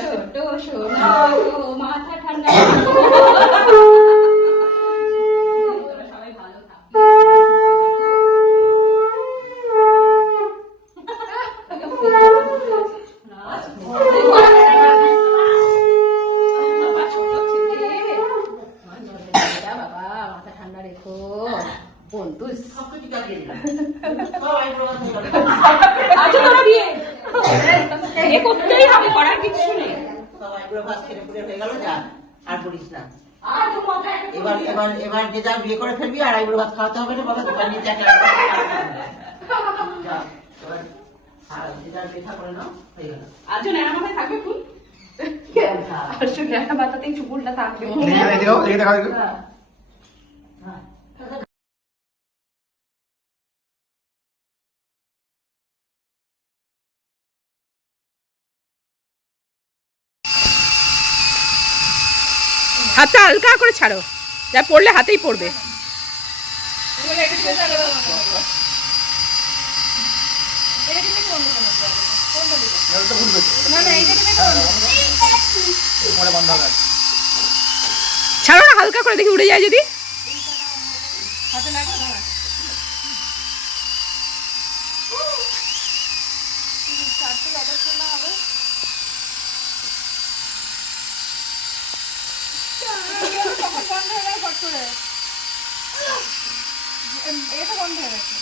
ছোট সোনা মাথা ঠান্ডা। সবাই ভালো থাকবে। এবার যে যা বিয়ে করে ফেলবি আর আইবুড়ো ভাত খাওয়াতে হবে না বাবা, দোকান নিতে একটা করে নাও, হয়ে গেল। আজও ন্যাড়া মাথায় থাকবে ফুল, ন্যাড়া মাথাতেই চুপুলটা থাকবে। হাতটা হালকা করে ছাড়ো, যা পড়লে হাতেই পড়বে। ছাড়ো না, হালকা করে, দেখি উড়ে যায় যদি। এটা বন্ধ হয়ে গেছে।